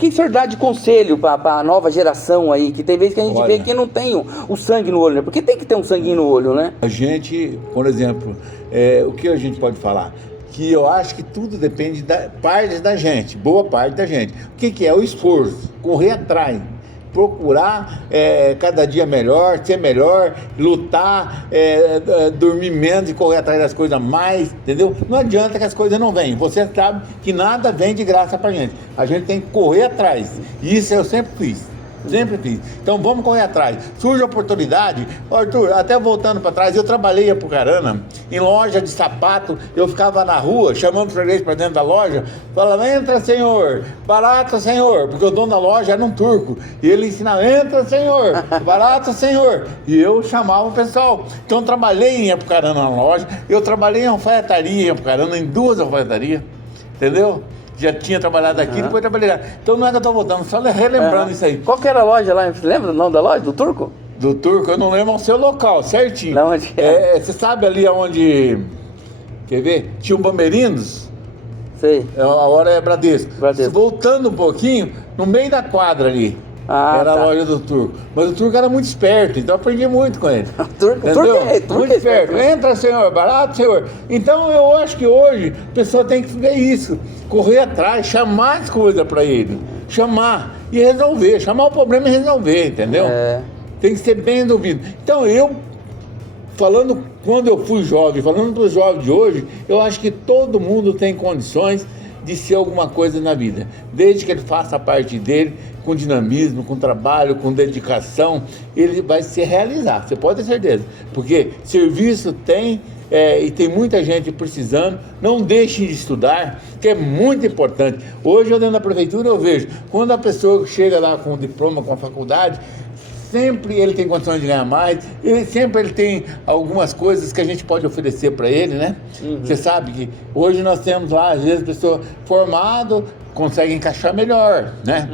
que o senhor dá de conselho para a nova geração aí, que tem vezes que a gente vê que não tem o sangue no olho, né? Porque tem que ter um sanguinho no olho, né? A gente, por exemplo, o que a gente pode falar? Que eu acho que tudo depende da parte da gente, boa parte da gente. O que é? O esforço, correr atrás. Procurar cada dia melhor, ser melhor, lutar, dormir menos e correr atrás das coisas mais, entendeu? Não adianta que as coisas não venham. Você sabe que nada vem de graça pra gente. A gente tem que correr atrás. Isso eu sempre fiz. Sempre fiz. Então vamos correr atrás. Surge a oportunidade. Arthur, até voltando para trás, eu trabalhei em Apucarana, em loja de sapato. Eu ficava na rua, chamando os fregueses para dentro da loja, falava: entra, senhor, barato, senhor, porque o dono da loja era um turco. E ele ensinava: entra, senhor, barato, senhor. E eu chamava o pessoal. Então eu trabalhei em Apucarana na loja, eu trabalhei em alfaiataria em Apucarana, em 2 alfaiatarias, entendeu? Já tinha trabalhado aqui, depois trabalhei lá. Então não é que eu estou voltando, só relembrando isso aí. Qual que era a loja lá? Você lembra o nome da loja? Do turco? Do turco, eu não lembro o seu local, certinho. Não, onde é? Você sabe ali onde, quer ver? Tinha um Bamerindos. Sei. A hora é Bradesco. Bradesco. Voltando um pouquinho, no meio da quadra ali. Era a loja do turco. Mas o turco era muito esperto, então eu aprendi muito com ele. Turco Muito esperto. Entra, senhor, barato, senhor. Então eu acho que hoje a pessoa tem que ver isso. Correr atrás, chamar as coisas para ele. Chamar e resolver. Chamar o problema e resolver, entendeu? Tem que ser bem resolvido. Então eu, falando quando eu fui jovem, falando para os jovens de hoje, eu acho que todo mundo tem condições de ser alguma coisa na vida, desde que ele faça a parte dele, com dinamismo, com trabalho, com dedicação, ele vai se realizar, você pode ter certeza, porque serviço tem, e tem muita gente precisando. Não deixem de estudar, que é muito importante. Hoje eu dentro da prefeitura eu vejo, quando a pessoa chega lá com o diploma, com a faculdade, sempre ele tem condições de ganhar mais, sempre ele tem algumas coisas que a gente pode oferecer para ele, né? Você sabe que hoje nós temos lá, às vezes, pessoa formada consegue encaixar melhor, né?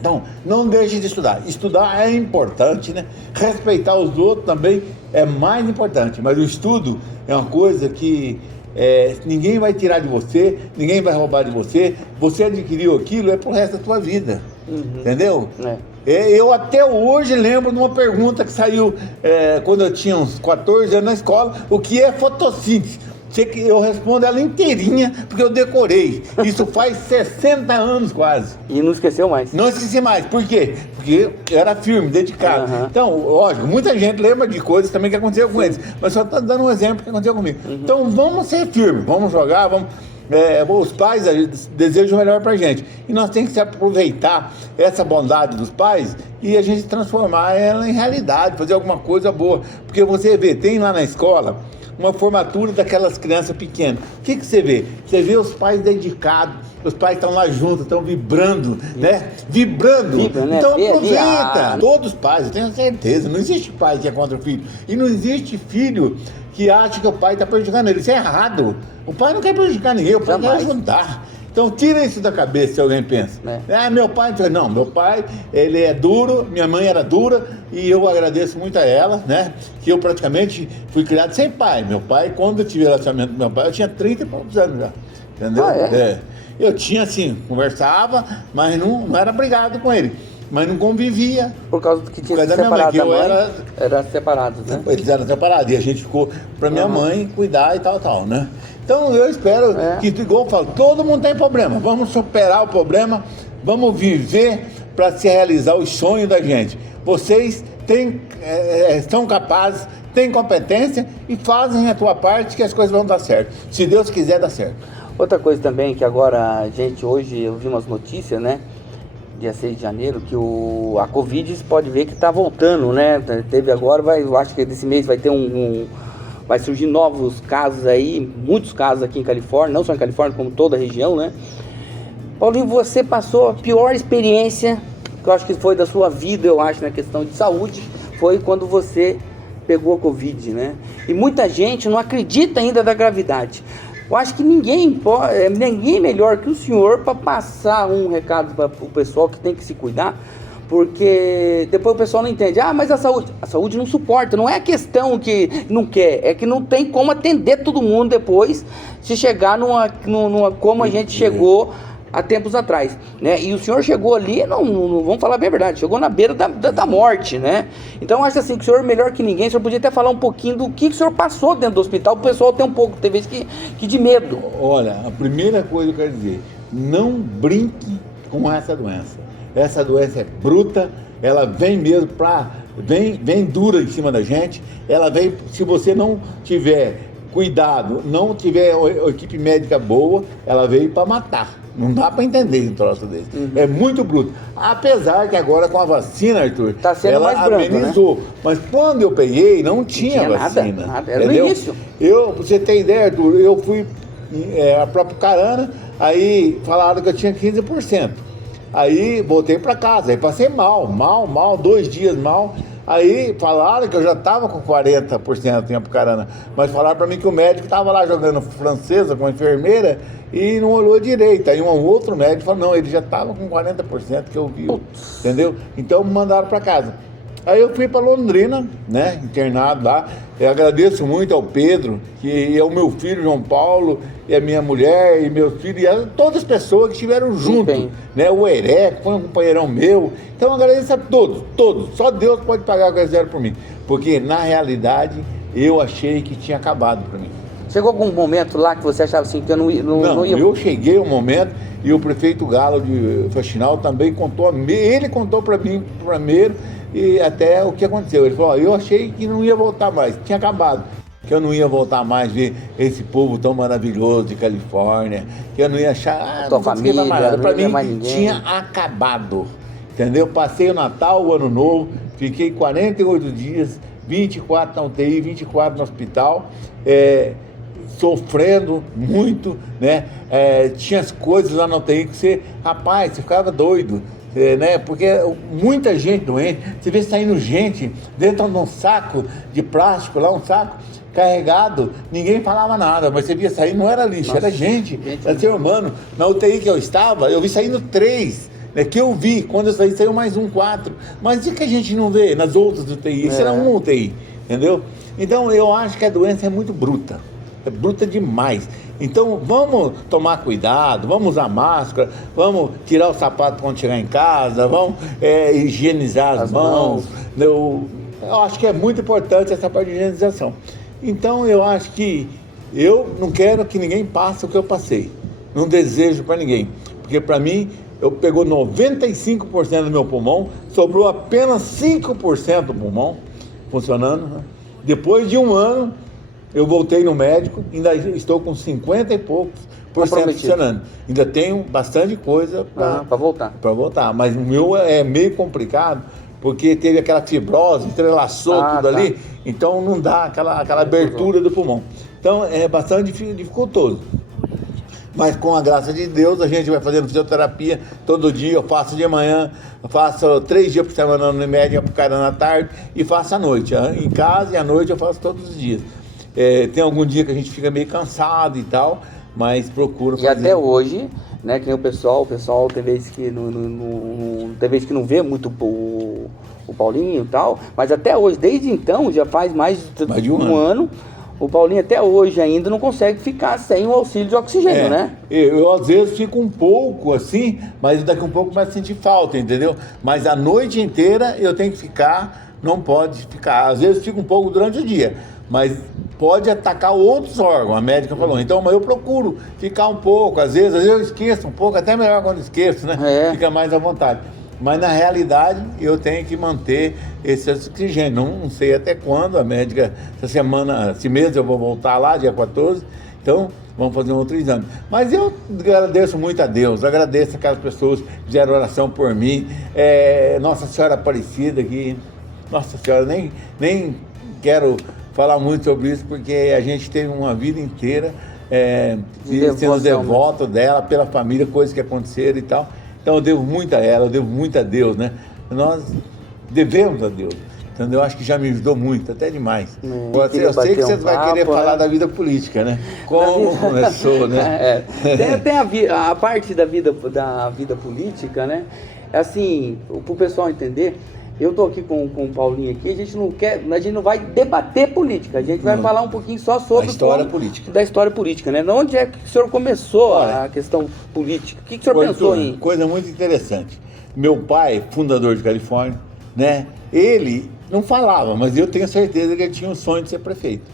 Então, não deixe de estudar. Estudar é importante, né? Respeitar os outros também é mais importante, mas o estudo é uma coisa que ninguém vai tirar de você, ninguém vai roubar de você. Você adquiriu aquilo, é pro resto da tua vida, entendeu? Eu até hoje lembro de uma pergunta que saiu quando eu tinha uns 14 anos na escola: o que é fotossíntese? Eu respondo ela inteirinha, porque eu decorei. Isso faz 60 anos quase. E não esqueceu mais? Não esqueci mais. Por quê? Porque eu era firme, dedicado. Então, lógico, muita gente lembra de coisas também que aconteceu com eles. Mas só estou dando um exemplo que aconteceu comigo. Então, vamos ser firmes, vamos jogar, vamos... os pais desejam o melhor pra gente. E nós temos que se aproveitar essa bondade dos pais e a gente transformar ela em realidade, fazer alguma coisa boa. Porque você vê, tem lá na escola uma formatura daquelas crianças pequenas. O que você vê? Você vê os pais dedicados, os pais estão lá juntos, estão vibrando, né? Vibrando. Vibra, né? Então aproveita. Todos os pais, eu tenho certeza. Não existe pai que é contra o filho. E não existe filho que acha que o pai está prejudicando ele. Isso é errado. O pai não quer prejudicar ninguém, o pai quer ajudar. Então tira isso da cabeça se alguém pensa. Meu pai... Não, meu pai, ele é duro, minha mãe era dura, e eu agradeço muito a ela, né? Que eu praticamente fui criado sem pai. Meu pai, quando eu tive relacionamento com meu pai, eu tinha 30 e poucos anos já. Entendeu? Eu tinha assim, conversava, mas não era brigado com ele. Mas não convivia. Por causa do que tinha se separado da mãe, era separado, né? Eles eram separados, e a gente ficou pra minha mãe cuidar e tal, né? Então eu espero que, igual eu falo, todo mundo tem problema. Vamos superar o problema, vamos viver para se realizar os sonhos da gente. Vocês são capazes, têm competência e fazem a tua parte que as coisas vão dar certo. Se Deus quiser, dá certo. Outra coisa também que agora a gente, hoje eu vi umas notícias, né? Dia 6 de janeiro, que a Covid pode ver que está voltando, né? Teve agora, eu acho que desse mês vai ter vai surgir novos casos aí, muitos casos aqui em Califórnia, não só em Califórnia, como toda a região, né? Paulinho, você passou a pior experiência, que eu acho que foi da sua vida, eu acho, na questão de saúde, foi quando você pegou a Covid, né? E muita gente não acredita ainda da gravidade. Eu acho que ninguém melhor que o senhor para passar um recado para o pessoal que tem que se cuidar, porque depois o pessoal não entende. Mas a saúde não suporta, não é a questão que não quer, é que não tem como atender todo mundo depois, se chegar numa como a gente chegou há tempos atrás, né? E o senhor chegou ali, não vamos falar bem a verdade, chegou na beira da morte, né? Então eu acho assim que o senhor, melhor que ninguém, o senhor podia até falar um pouquinho do que o senhor passou dentro do hospital, o pessoal tem um pouco, tem vezes que de medo. Olha, a primeira coisa que eu quero dizer, não brinque com essa doença. Essa doença é bruta, ela vem mesmo vem dura em cima da gente, ela vem, se você não tiver cuidado, não tiver equipe médica boa, ela veio para matar. Não dá para entender um troço desse. É muito bruto. Apesar que agora com a vacina, Arthur, tá sendo ela mais brando, amenizou. né? Mas quando eu peguei, não tinha vacina. Nada. Era no início. Pra você ter ideia, Arthur, eu fui a própria Carana, aí falaram que eu tinha 15%. Aí voltei para casa, aí passei mal, 2 dias mal. Aí falaram que eu já estava com 40% em Apucarana, mas falaram para mim que o médico estava lá jogando francesa com a enfermeira e não olhou direito. Aí um outro médico falou, não, ele já estava com 40% que eu vi, entendeu? Então me mandaram para casa. Aí eu fui para Londrina, né, internado lá. Eu agradeço muito ao Pedro, que é o meu filho João Paulo, e a minha mulher, e meus filhos, e todas as pessoas que estiveram junto, né, o Ereco foi um companheirão meu. Então eu agradeço a todos. Só Deus pode pagar o que fizeram por mim, porque na realidade eu achei que tinha acabado para mim. Chegou algum momento lá que você achava assim que eu não ia... Não, eu cheguei um momento e o prefeito Galo de Faxinal também contou, ele contou para mim primeiro, e até o que aconteceu. Ele falou, eu achei que não ia voltar mais, tinha acabado, que eu não ia voltar mais ver esse povo tão maravilhoso de Califórnia, que eu não ia achar, tua família, para mim tinha acabado, entendeu? Passei o Natal, o Ano Novo, fiquei 48 dias, 24 na UTI, 24 no hospital, sofrendo muito, né? Tinha as coisas lá na UTI que você ficava doido. Né? Porque muita gente doente, você vê saindo gente dentro de um saco de plástico, lá um saco carregado, ninguém falava nada, mas você via sair, não era lixo, era gente, era ser humano. Na UTI que eu estava, eu vi saindo 3, né, que eu vi, quando eu saí, saiu mais 4, mas o que a gente não vê nas outras UTI? Isso era uma UTI, entendeu? Então eu acho que a doença é muito bruta, é bruta demais. Então vamos tomar cuidado, vamos usar máscara, vamos tirar o sapato quando chegar em casa, vamos higienizar as mãos. Eu acho que é muito importante essa parte de higienização. Então eu acho que eu não quero que ninguém passe o que eu passei, não desejo para ninguém, porque para mim eu pegou 95% do meu pulmão, sobrou apenas 5% do pulmão funcionando, né? Depois de um ano eu voltei no médico, ainda estou com 50 e poucos % funcionando. Ainda tenho bastante coisa para voltar. Mas o meu é meio complicado, porque teve aquela fibrose, entrelaçou tudo ali, então não dá aquela abertura do pulmão. Então é bastante dificultoso. Mas com a graça de Deus, a gente vai fazendo fisioterapia todo dia. Eu faço de manhã, eu faço 3 dias por semana no média, por cada na tarde, e faço à noite. Em casa e à noite eu faço todos os dias. Tem algum dia que a gente fica meio cansado e tal, mas procura fazer. E até hoje, né, que nem o pessoal tem vezes que tem vezes que não vê muito o Paulinho e tal, mas até hoje, desde então, já faz mais de um ano, o Paulinho até hoje ainda não consegue ficar sem o auxílio de oxigênio, né? Eu às vezes fico um pouco assim, mas daqui um pouco começo a sentir falta, entendeu? Mas a noite inteira eu tenho que ficar, não pode ficar, às vezes fico um pouco durante o dia, mas pode atacar outros órgãos, a médica falou. Então, mas eu procuro ficar um pouco, às vezes eu esqueço um pouco, até melhor quando esqueço, né? Fica mais à vontade. Mas na realidade eu tenho que manter esse oxigênio. Não sei até quando, a médica, esse mês eu vou voltar lá, dia 14, então vamos fazer um outro exame. Mas eu agradeço muito a Deus, agradeço aquelas pessoas que fizeram oração por mim, Nossa Senhora Aparecida, que, Nossa Senhora, nem quero falar muito sobre isso, porque a gente teve uma vida inteira sendo devoto dela, pela família, coisas que aconteceram e tal. Então eu devo muito a ela, eu devo muito a Deus, né? Nós devemos a Deus. Então eu acho que já me ajudou muito, até demais. Eu sei que você vai querer falar da vida política, né? Como começou, né? Tem a parte da vida política, né? Assim, para o pessoal entender, Eu tô aqui com o Paulinho aqui, a gente não vai debater política, a gente vai falar um pouquinho só sobre a história política. Da história política, né? Onde é que o senhor começou a questão política? O que o senhor pensou em... Coisa muito interessante. Meu pai, fundador de Califórnia, né? Ele não falava, mas eu tenho certeza que ele tinha um sonho de ser prefeito.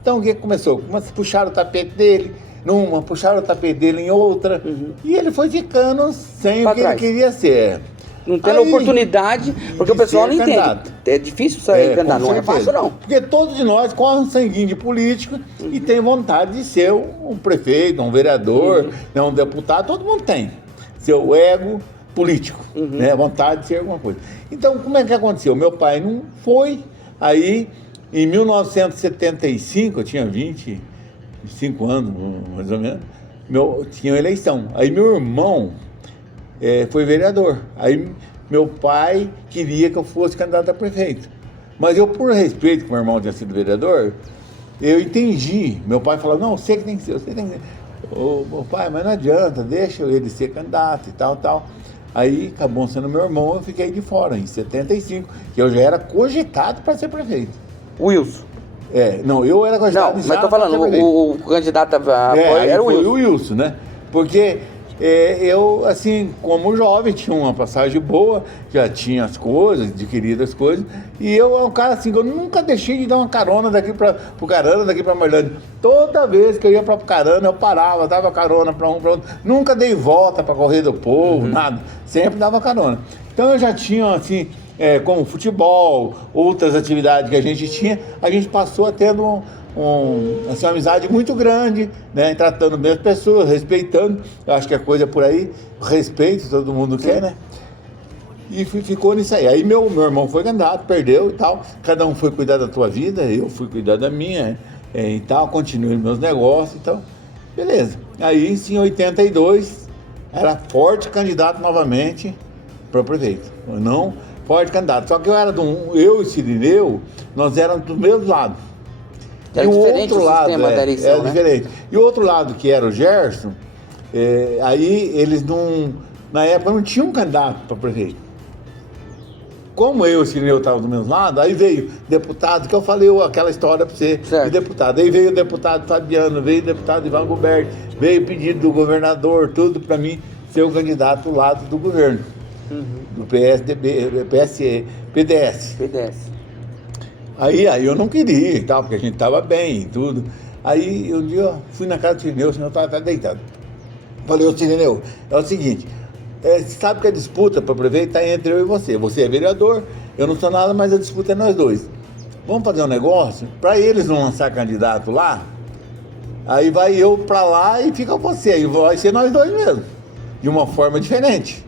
Então o que começou? Puxaram o tapete dele numa, puxaram o tapete dele em outra, e ele foi ficando sem o que ele queria ser. Não tendo oportunidade, porque o pessoal não entende. É difícil sair candidato, não é fácil não. Porque todos de nós correm um sanguinho de político e tem vontade de ser um prefeito, um vereador, um deputado, todo mundo tem. Seu ego político, né? Vontade de ser alguma coisa. Então, como é que aconteceu? Meu pai não foi, aí em 1975, eu tinha 25 anos, mais ou menos, tinha uma eleição. Aí meu irmão foi vereador. Aí meu pai queria que eu fosse candidato a prefeito. Mas eu, por respeito que meu irmão tinha sido vereador, eu entendi. Meu pai falou, não, você que tem que ser, você tem que ser. Ô pai, mas não adianta, deixa ele ser candidato e tal. Aí acabou sendo meu irmão, eu fiquei de fora, em 75, que eu já era cogitado para ser prefeito. Wilson. Não, eu era cogitado. Não, mas tô falando, o candidato era o Wilson. Foi o Wilson, né? Porque eu, assim, como jovem, tinha uma passagem boa, já tinha as coisas, adquirido as coisas, e eu é um cara assim, que eu nunca deixei de dar uma carona daqui para Pucarana, daqui para Marlândia. Toda vez que eu ia para Pucarana, eu parava, dava carona para um, para outro. Nunca dei volta para Correio do Povo, nada. Sempre dava carona. Então eu já tinha, assim, como futebol, outras atividades que a gente passou a tendo assim, uma amizade muito grande, né? Tratando bem as pessoas, respeitando. Eu acho que a coisa por aí, respeito, todo mundo quer, né? E ficou nisso aí. Aí meu irmão foi candidato, perdeu e tal. Cada um foi cuidar da tua vida, eu fui cuidar da minha e tal. Continuei meus negócios, então, beleza. Aí, em 82, era forte candidato novamente para prefeito. Não forte candidato. Só que eu e Cirineu, nós éramos do mesmo lado. Era diferente o sistema da eleição, era diferente. E o outro lado, que era o Gerson, aí eles na época não tinham um candidato para prefeito. Como eu e o Cirineu estavam do mesmo lado, aí veio deputado, que eu falei aquela história para você, de deputado. Aí veio o deputado Fabiano, veio o deputado Ivan Gilberto, veio o pedido do governador, tudo para mim ser o candidato do lado do governo, do PSDB, PDS. Aí eu não queria e tal, porque a gente estava bem e tudo. Aí um dia eu fui na casa do Cirineu, o Cirineu estava deitado. Falei, ô Cirineu, é o seguinte, você sabe que a disputa para prefeito está entre eu e você. Você é vereador, eu não sou nada, mas a disputa é nós dois. Vamos fazer um negócio, para eles não lançar candidato lá, aí vai eu para lá e fica você, aí vai ser nós dois mesmo, de uma forma diferente.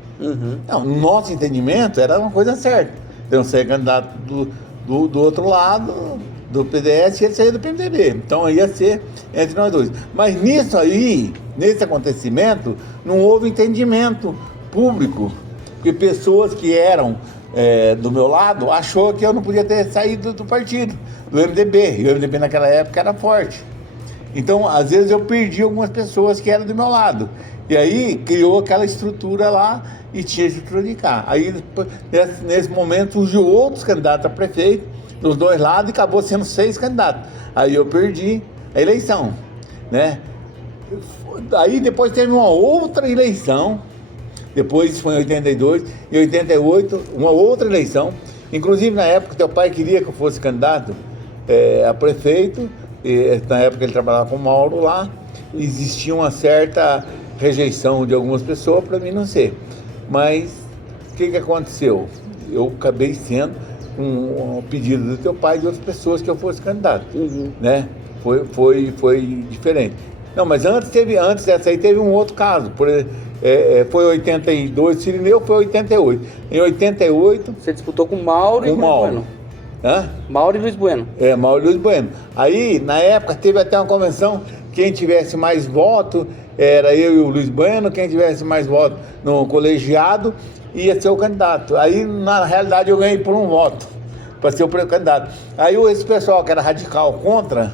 Não, no nosso entendimento era uma coisa certa. Eu ser candidato do outro lado, do PDS, e ele saía do PMDB. Então ia ser entre nós dois. Mas nisso aí, nesse acontecimento, não houve entendimento público, porque pessoas que eram do meu lado achou que eu não podia ter saído do partido, do MDB. E o MDB naquela época era forte. Então, às vezes eu perdi algumas pessoas que eram do meu lado. E aí criou aquela estrutura lá e tinha estrutura de cá. Aí, nesse momento, surgiu outros candidatos a prefeito, dos dois lados, e acabou sendo 6 candidatos. Aí eu perdi a eleição, né? Aí depois teve uma outra eleição, depois foi em 82, em 88, uma outra eleição. Inclusive, na época, teu pai queria que eu fosse candidato a prefeito, na época ele trabalhava com o Mauro lá, existia uma certa rejeição de algumas pessoas para mim não ser. Mas o que aconteceu? Eu acabei sendo um pedido do teu pai e de outras pessoas que eu fosse candidato, né? Foi diferente. Não, mas antes dessa aí teve um outro caso. Foi 82, Cirineu foi 88. Em 88... Você disputou com Mauro e Luiz Bueno. Mauro e Luiz Bueno. Mauro e Luiz Bueno. Aí, na época, teve até uma convenção, quem tivesse mais voto era eu e o Luiz Bueno, quem tivesse mais voto no colegiado ia ser o candidato. Aí, na realidade, eu ganhei por um voto para ser o candidato. Aí esse pessoal que era radical contra,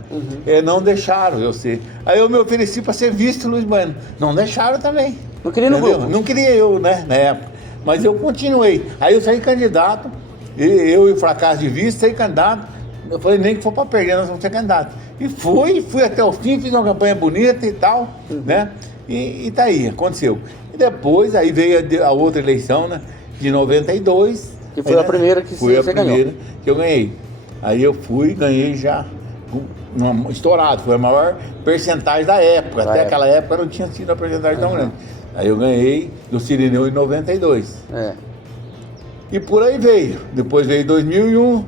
não deixaram eu ser. Aí eu me ofereci para ser vice Luiz Bueno. Não deixaram também. Não queria no grupo. Não queria eu, né, na época. Mas eu continuei. Aí eu saí candidato eu e o fracasso de vista, ser candidato. Eu falei, nem que for para perder, nós vamos ser candidatos. E fui até o fim, fiz uma campanha bonita e tal, né? E tá aí, aconteceu. E depois, aí veio a outra eleição, né? De 92. Que foi a primeira que foi você a primeira ganhou. que eu ganhei. Aí eu ganhei já estourado, foi a maior percentagem da época. Até aquela época não tinha sido a percentagem tão grande. Aí eu ganhei do Cirineu em 92. E por aí veio. Depois veio 2001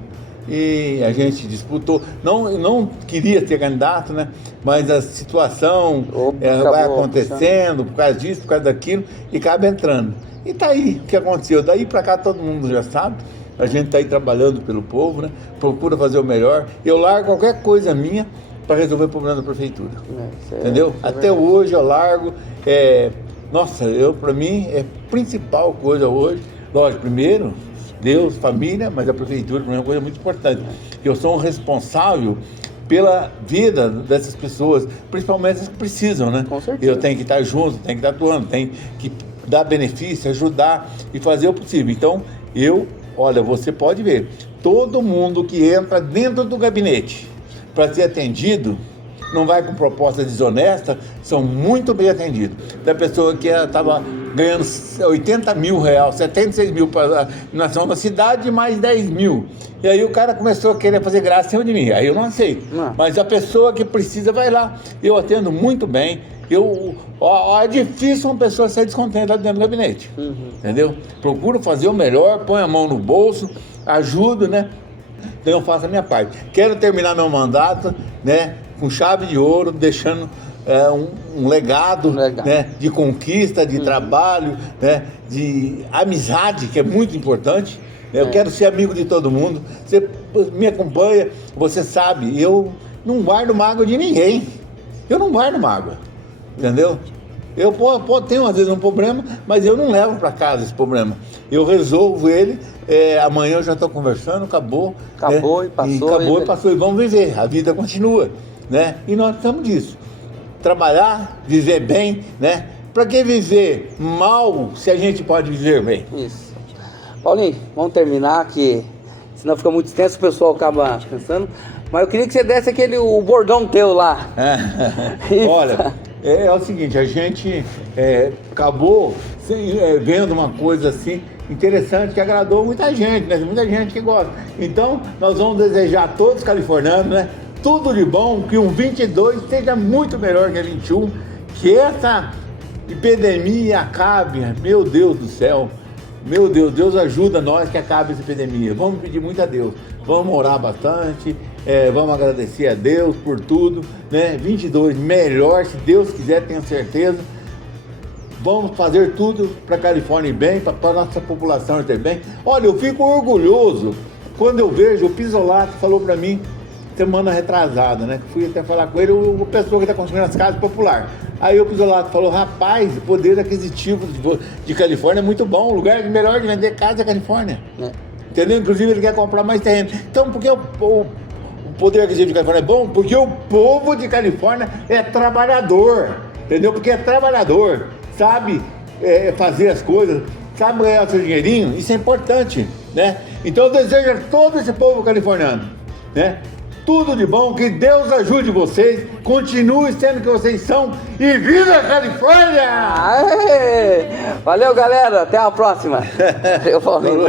e a gente disputou. Não queria ser candidato, né? Mas a situação vai acontecendo por causa disso, por causa daquilo, e acaba entrando. E tá aí o que aconteceu. Daí pra cá todo mundo já sabe. A gente tá aí trabalhando pelo povo, né? Procura fazer o melhor. Eu largo qualquer coisa minha para resolver o problema da prefeitura. Entendeu? Até hoje eu largo. Nossa, para mim é a principal coisa hoje. Lógico, primeiro, Deus, família, mas a prefeitura para mim é uma coisa muito importante. Eu sou um responsável pela vida dessas pessoas, principalmente as que precisam, né? Com certeza. Eu tenho que estar junto, tenho que estar atuando, tenho que dar benefício, ajudar e fazer o possível. Então, olha, você pode ver, todo mundo que entra dentro do gabinete para ser atendido, não vai com proposta desonesta, são muito bem atendidos. Da pessoa que estava ganhando 80 mil reais, 76 mil para a nação da cidade, mais 10 mil. E aí o cara começou a querer fazer graça em cima de mim. Aí eu não aceito. Mas a pessoa que precisa vai lá. Eu atendo muito bem. É difícil uma pessoa sair descontente lá dentro do gabinete. Entendeu? Procuro fazer o melhor, põe a mão no bolso, ajudo, né? Então eu faço a minha parte. Quero terminar meu mandato, né? Com chave de ouro, deixando um legado, né, de conquista, de trabalho, né, de amizade, que é muito importante. Eu quero ser amigo de todo mundo. Você me acompanha, você sabe, eu não guardo mágoa de ninguém. Eu não guardo mágoa, entendeu? Eu tenho às vezes um problema, mas eu não levo para casa esse problema. Eu resolvo ele, amanhã eu já estou conversando, acabou. Acabou, né? E passou, e vamos viver, a vida continua, né? E nós estamos disso. Trabalhar, viver bem, né? Para que viver mal se a gente pode viver bem? Isso. Paulinho, vamos terminar, que senão fica muito extenso, o pessoal acaba pensando. Mas eu queria que você desse o bordão teu lá. Olha, é o seguinte, a gente acabou vendo uma coisa assim interessante que agradou muita gente, né? Muita gente que gosta. Então, nós vamos desejar a todos os californianos, né? Tudo de bom, que um 22 seja muito melhor que a 21, que essa epidemia acabe, meu Deus do céu, meu Deus, Deus ajuda nós que acabe essa epidemia. Vamos pedir muito a Deus, vamos orar bastante, vamos agradecer a Deus por tudo, né? 22 melhor, se Deus quiser, tenho certeza. Vamos fazer tudo para a Califórnia ir bem, para a nossa população ir bem. Olha, eu fico orgulhoso quando eu vejo o Pisolato falou para mim, semana retrasada, né? Fui até falar com ele, o pessoa que está construindo as casas populares. Aí o Pisolato falou, rapaz, o poder aquisitivo de Califórnia é muito bom, o lugar melhor de vender casa é a Califórnia. Entendeu? Inclusive ele quer comprar mais terreno. Então, por que o poder aquisitivo de Califórnia é bom? Porque o povo de Califórnia é trabalhador, entendeu? Porque é trabalhador, sabe fazer as coisas, sabe ganhar o seu dinheirinho, isso é importante, né? Então eu desejo a todo esse povo californiano, né? Tudo de bom, que Deus ajude vocês, continue sendo o que vocês são e viva a Califórnia! Aê! Valeu, galera, até a próxima. Eu, Paulinho.